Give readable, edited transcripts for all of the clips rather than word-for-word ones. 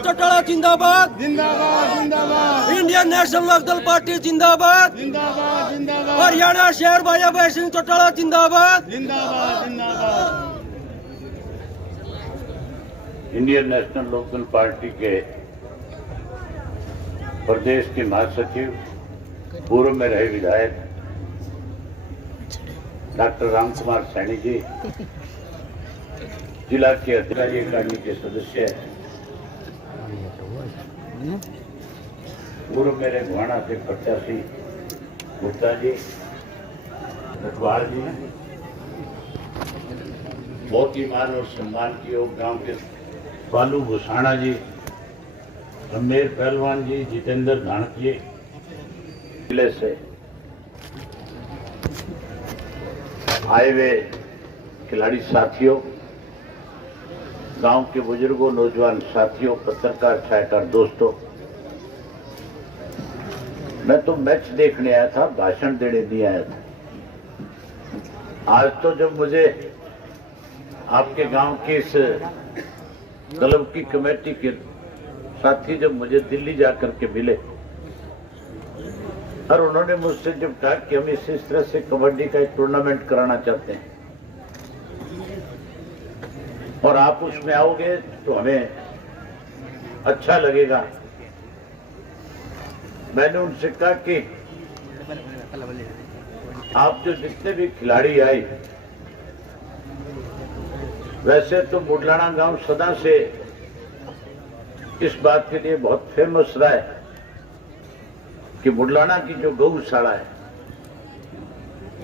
चौटाला जिंदाबाद जिंदाबाद जिंदाबाद इंडियन नेशनल लोकदल पार्टी जिंदाबाद जिंदाबाद जिंदाबाद हरियाणा शहर भाई भाई सिंह चौटाला जिंदाबाद जिंदाबाद जिंदाबाद। इंडियन नेशनल लोकदल पार्टी के प्रदेश के महासचिव, पूर्व में रहे विधायक डॉक्टर राम कुमार सैनी जी, जिला के अधिकारी अकादमी के सदस्य, पूर्व मेरे घुआना से प्रत्याशी गुप्ता जी, रखवाल जी, बहुत ही मान और सम्मान की योग गांव के बालू भूसाना जी, रमेर पहलवान जी, जितेंद्र धानकिए जिले से आए हुए खिलाड़ी साथियों, गांव के बुजुर्गों, नौजवान साथियों, पत्रकार छायाकार दोस्तों, मैं तो मैच देखने आया था, भाषण देने नहीं आया था। आज तो जब मुझे आपके गांव के इस क्लब की कमेटी के साथी जब मुझे दिल्ली जाकर के मिले और उन्होंने मुझसे जब कहा कि हम इस तरह से कबड्डी का एक टूर्नामेंट कराना चाहते हैं और आप उसमें आओगे तो हमें अच्छा लगेगा, मैंने उनसे कहा कि आप जो जितने भी खिलाड़ी आए, वैसे तो बुढलाना गांव सदा से इस बात के लिए बहुत फेमस रहा है कि बुढलाना की जो गौशाला है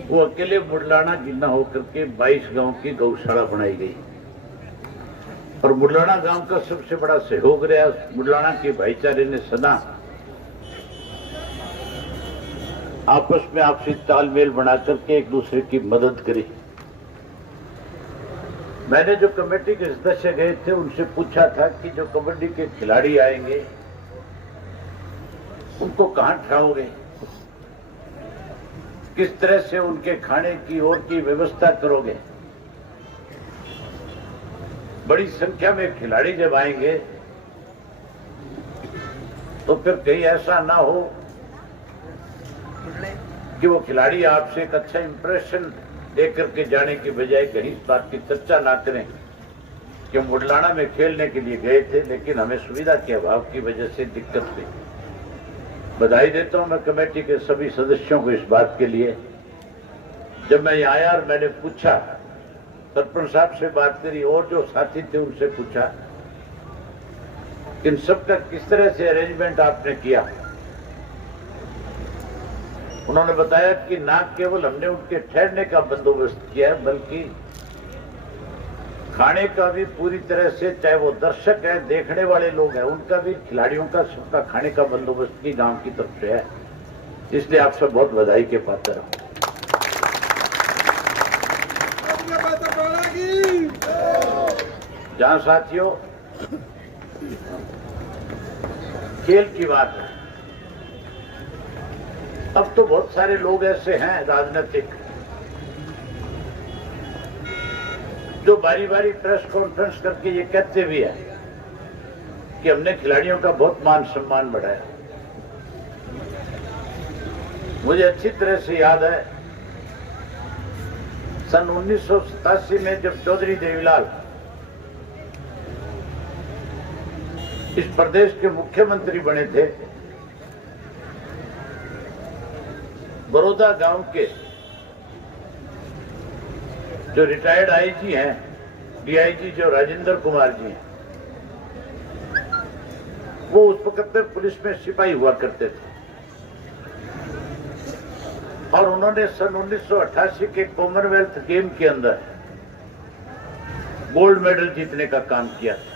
वो अकेले बुढलाना की न होकर के 22 गांव की गौशाला बनाई गई और बुढलाना गांव का सबसे बड़ा सहयोग रहा। बुढलाना के भाईचारे ने सदा आपस में आपसी तालमेल बना करके एक दूसरे की मदद करी। मैंने जो कमेटी के सदस्य गए थे उनसे पूछा था कि जो कबड्डी के खिलाड़ी आएंगे उनको कहां ठहराओगे, किस तरह से उनके खाने की और की व्यवस्था करोगे। बड़ी संख्या में खिलाड़ी जब आएंगे तो फिर कहीं ऐसा ना हो कि वो खिलाड़ी आपसे एक अच्छा इंप्रेशन दे करके जाने की बजाय कहीं इस बात की चर्चा ना करें कि हम बुढलाना में खेलने के लिए गए थे लेकिन हमें सुविधा के अभाव की वजह से दिक्कत हुई। बधाई देता हूं मैं कमेटी के सभी सदस्यों को इस बात के लिए। जब मैं यहाँ आया और मैंने पूछा, सरपंच साहब से बात करी और जो साथी थे उनसे पूछा इन सबका किस तरह से अरेंजमेंट आपने किया, उन्होंने बताया कि ना केवल हमने उनके ठहरने का बंदोबस्त किया है बल्कि खाने का भी पूरी तरह से, चाहे वो दर्शक है, देखने वाले लोग हैं, उनका भी, खिलाड़ियों का, सबका खाने का बंदोबस्त की गांव की तरफ से है। इसलिए आप सब बहुत बधाई के पात्र हो। जहां साथियों खेल की बात है, अब तो बहुत सारे लोग ऐसे हैं राजनीतिक जो बारी बारी प्रेस कॉन्फ्रेंस करके ये कहते भी हैं कि हमने खिलाड़ियों का बहुत मान सम्मान बढ़ाया। मुझे अच्छी तरह से याद है सन 1987 में जब चौधरी देवीलाल इस प्रदेश के मुख्यमंत्री बने थे, बड़ौदा गांव के जो रिटायर्ड आईजी हैं, डीआईजी जो राजेंद्र कुमार जी हैं, वो उस वक्त में पुलिस में सिपाही हुआ करते थे और उन्होंने सन 1988 के कॉमनवेल्थ गेम के अंदर गोल्ड मेडल जीतने का काम किया था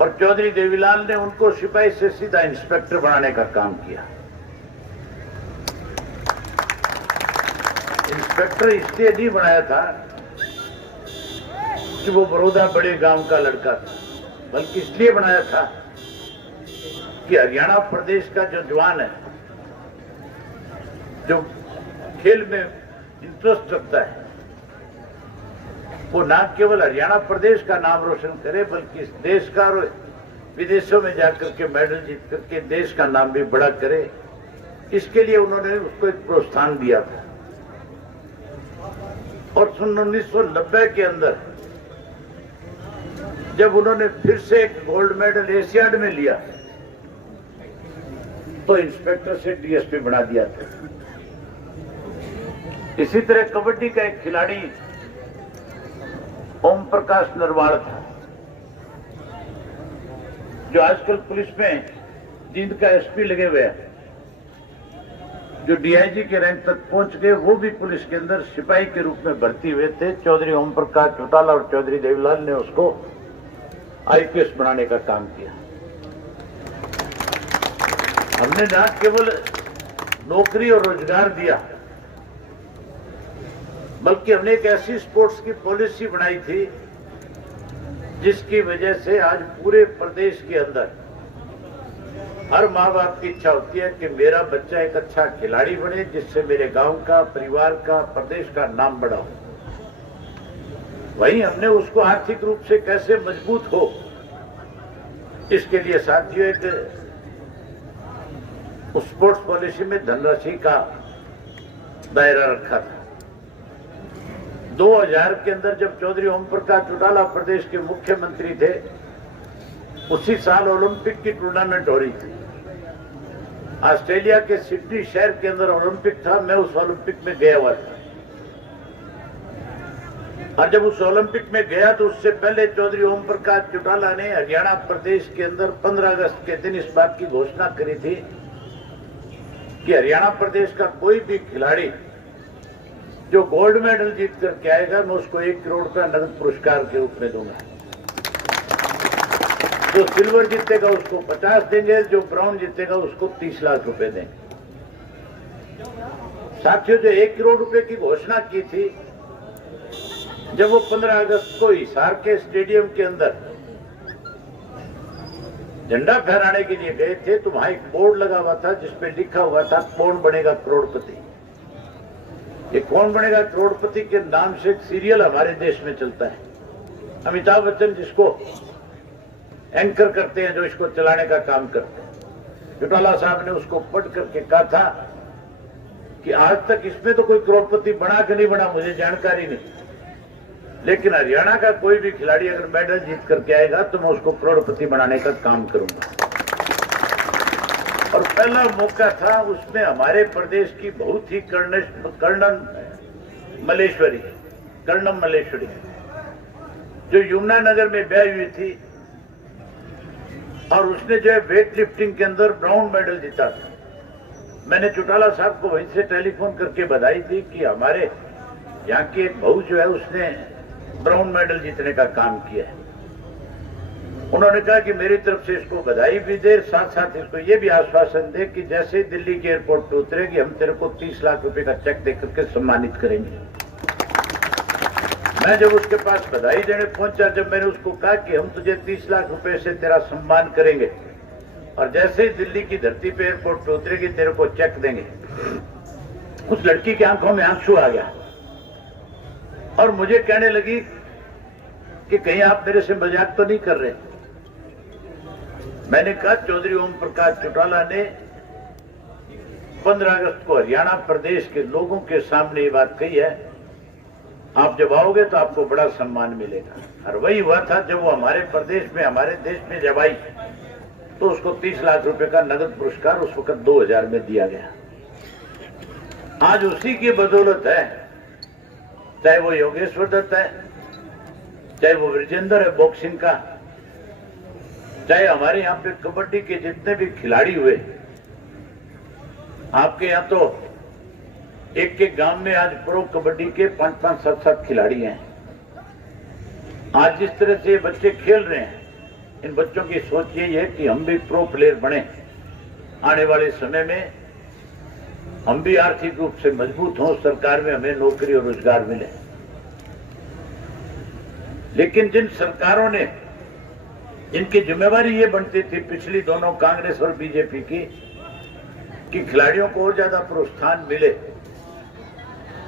और चौधरी देवीलाल ने उनको सिपाही से सीधा इंस्पेक्टर बनाने का काम किया। इंस्पेक्टर इसलिए नहीं बनाया था कि वो बड़ौदा बड़े गांव का लड़का था, बल्कि इसलिए बनाया था कि हरियाणा प्रदेश का जो जवान है जो खेल में इंटरेस्ट रखता है वो न केवल हरियाणा प्रदेश का नाम रोशन करे बल्कि इस देश का और विदेशों में जाकर के मेडल जीत करके देश का नाम भी बड़ा करे। इसके लिए उन्होंने उसको एक प्रोत्साहन दिया था। और सन 1990 के अंदर जब उन्होंने फिर से एक गोल्ड मेडल एशियाड में लिया तो इंस्पेक्टर से डीएसपी बना दिया था। इसी तरह कबड्डी का एक खिलाड़ी ओम प्रकाश नरवाल था जो आजकल पुलिस में जींद का एसपी लगे हुए हैं, जो डीआईजी के रैंक तक पहुंच गए। वो भी पुलिस के अंदर सिपाही के रूप में भर्ती हुए थे। चौधरी ओम प्रकाश चौटाला और चौधरी देवीलाल ने उसको आईपीएस बनाने का काम किया। हमने न केवल नौकरी और रोजगार दिया बल्कि हमने एक ऐसी स्पोर्ट्स की पॉलिसी बनाई थी जिसकी वजह से आज पूरे प्रदेश के अंदर हर माँ बाप की इच्छा होती है कि मेरा बच्चा एक अच्छा खिलाड़ी बने जिससे मेरे गांव का, परिवार का, प्रदेश का नाम बढ़ा हो। वहीं हमने उसको आर्थिक रूप से कैसे मजबूत हो इसके लिए साथियों एक स्पोर्ट्स पॉलिसी में धनराशि का दायरा रखा था। 2000 के अंदर जब चौधरी ओम प्रकाश चौटाला प्रदेश के मुख्यमंत्री थे उसी साल ओलंपिक की टूर्नामेंट हो रही थी। ऑस्ट्रेलिया के सिडनी शहर के अंदर ओलंपिक था। मैं उस ओलंपिक में गया हुआ था और जब उस ओलंपिक में गया तो उससे पहले चौधरी ओम प्रकाश चौटाला ने हरियाणा प्रदेश के अंदर 15 अगस्त के दिन इस बात की घोषणा करी थी कि हरियाणा प्रदेश का कोई भी खिलाड़ी जो गोल्ड मेडल जीत करके आएगा मैं उसको 1 करोड़ का नगद पुरस्कार के रूप में दूंगा। जो सिल्वर जीतेगा उसको 50 देंगे, जो ब्राउन जीतेगा उसको 30 लाख रुपए देंगे। साथियों, जो 1 करोड़ रुपए की घोषणा की थी जब वो 15 अगस्त को हिसार के स्टेडियम के अंदर झंडा फहराने के लिए गए थे तो वहां एक बोर्ड लगा हुआ था जिसपे लिखा हुआ था कौन बनेगा करोड़पति। ये कौन बनेगा करोड़पति के नाम से एक सीरियल हमारे देश में चलता है। अमिताभ बच्चन जिसको एंकर करते हैं, जो इसको चलाने का काम करते हैं, चौटाला साहब ने उसको पढ़ करके कहा था कि आज तक इसमें तो कोई करोड़पति बना कि नहीं बना मुझे जानकारी नहीं, लेकिन हरियाणा का कोई भी खिलाड़ी अगर मेडल जीत करके आएगा तो मैं उसको करोड़पति बनाने का काम करूंगा। और पहला मौका था, उसमें हमारे प्रदेश की बहुत ही कर्णम मल्लेश्वरी जो यमुनानगर में ब्याही हुई थी और उसने जो है वेट लिफ्टिंग के अंदर ब्राउन मेडल जीता था। मैंने चौटाला साहब को वहीं से टेलीफोन करके बधाई दी कि हमारे यहाँ की एक बहू जो है उसने ब्राउन मेडल जीतने का काम किया है। उन्होंने कहा कि मेरी तरफ से इसको बधाई भी दे, साथ साथ इसको ये भी आश्वासन दे कि जैसे दिल्ली के एयरपोर्ट पे उतरेगी हम तेरे को 30 लाख रुपए का चेक देकर के सम्मानित करेंगे। मैं जब उसके पास बधाई देने पहुंचा, जब मैंने उसको कहा कि हम तुझे 30 लाख रुपए से तेरा सम्मान करेंगे और जैसे ही दिल्ली की धरती पे एयरपोर्ट पे उतरेगी तेरे को चेक देंगे, उस लड़की की आंखों में आंसू आ गया और मुझे कहने लगी कि कहीं आप मेरे से मजाक तो नहीं कर रहे। मैंने कहा चौधरी ओम प्रकाश चौटाला ने 15 अगस्त को हरियाणा प्रदेश के लोगों के सामने ये बात कही है, आप जब आओगे तो आपको बड़ा सम्मान मिलेगा। और वही हुआ था, जब वो हमारे प्रदेश में, हमारे देश में जब आई तो उसको 30 लाख रुपए का नगद पुरस्कार उस वक्त 2000 में दिया गया। आज उसी की बदौलत है, चाहे वो योगेश्वर दत्त है, चाहे वो विजेंद्र है बॉक्सिंग का, चाहे हमारे यहाँ पे कबड्डी के जितने भी खिलाड़ी हुए, आपके यहाँ तो एक एक गांव में आज प्रो कबड्डी के 5-5, 7-7 खिलाड़ी हैं। आज जिस तरह से ये बच्चे खेल रहे हैं, इन बच्चों की सोच यही है कि हम भी प्रो प्लेयर बने, आने वाले समय में हम भी आर्थिक रूप से मजबूत हों, सरकार में हमें नौकरी और रोजगार मिले। लेकिन जिन सरकारों ने, इनकी जिम्मेवारी ये बनती थी पिछली दोनों कांग्रेस और बीजेपी की, कि खिलाड़ियों को और ज्यादा प्रोत्साहन मिले,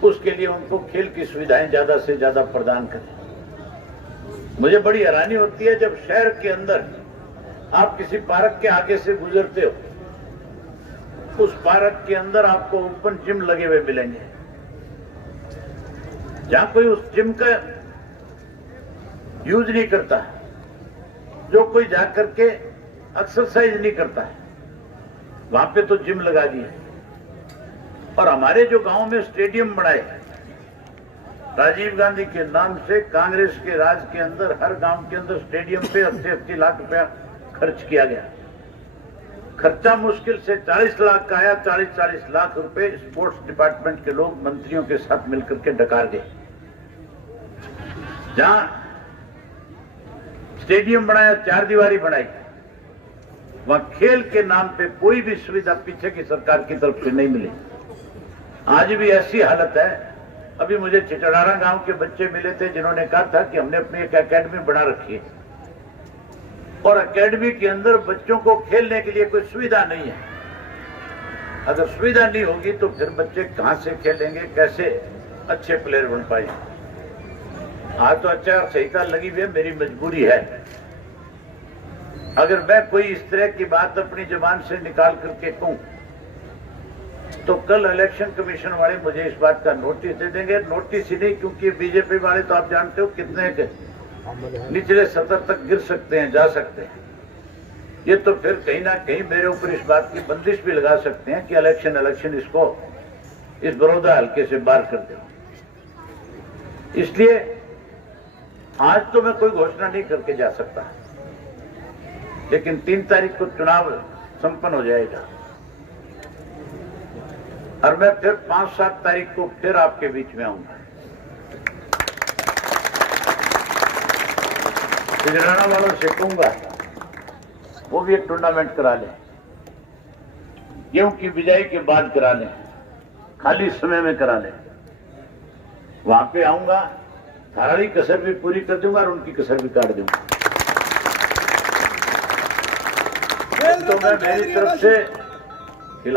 उसके लिए उनको खेल की सुविधाएं ज्यादा से ज्यादा प्रदान करें। मुझे बड़ी हैरानी होती है जब शहर के अंदर आप किसी पार्क के आगे से गुजरते हो, उस पार्क के अंदर आपको ओपन जिम लगे हुए मिलेंगे, जहां कोई उस जिम का यूज नहीं करता है, जो कोई जाकर के एक्सरसाइज नहीं करता है, वहां पे तो जिम लगा दिए। और हमारे जो गांव में स्टेडियम बनाए राजीव गांधी के नाम से, कांग्रेस के राज के अंदर हर गांव के अंदर स्टेडियम पे 80-80 लाख रुपया खर्च किया गया। खर्चा मुश्किल से 40 लाख का आया। 40-40 लाख रुपए स्पोर्ट्स डिपार्टमेंट के लोग मंत्रियों के साथ मिलकर के डकार गए। जहां स्टेडियम बनाया, 4 दीवारी बनाई, वहां खेल के नाम पे कोई भी सुविधा पीछे की सरकार की तरफ से नहीं मिली। आज भी ऐसी हालत है। अभी मुझे चिचड़ारा गांव के बच्चे मिले थे जिन्होंने कहा था कि हमने अपनी एक एकेडमी बना रखी है और एकेडमी के अंदर बच्चों को खेलने के लिए कोई सुविधा नहीं है। अगर सुविधा नहीं होगी तो फिर बच्चे कहां से खेलेंगे, कैसे अच्छे प्लेयर बन पाएंगे। आज तो आचार संहिता लगी हुई है, मेरी मजबूरी है। अगर मैं कोई इस तरह की बात अपनी जुबान से निकाल करके कहूं तो कल इलेक्शन कमीशन वाले मुझे इस बात का नोटिस दे देंगे। नोटिस ही नहीं, क्योंकि बीजेपी वाले तो आप जानते हो कितने निचले स्तर तक गिर सकते हैं, जा सकते हैं। ये तो फिर कहीं ना कहीं मेरे ऊपर इस बात की बंदिश भी लगा सकते हैं कि इलेक्शन इसको इस बड़ौदा हल्के से बाहर कर दो। इसलिए आज तो मैं कोई घोषणा नहीं करके जा सकता, लेकिन 3 तारीख को चुनाव संपन्न हो जाएगा और मैं फिर 5-7 तारीख को फिर आपके बीच में आऊंगा। चिचड़ाना वालों से कहूंगा वो भी एक टूर्नामेंट करा लें, गेहूं की बिजाई के बाद करा लें, खाली समय में करा लें। वहां पे आऊंगा, सारी कसर भी पूरी कर दूंगा और उनकी कसर भी काट दूंगा। तो मैं मेरी तरफ से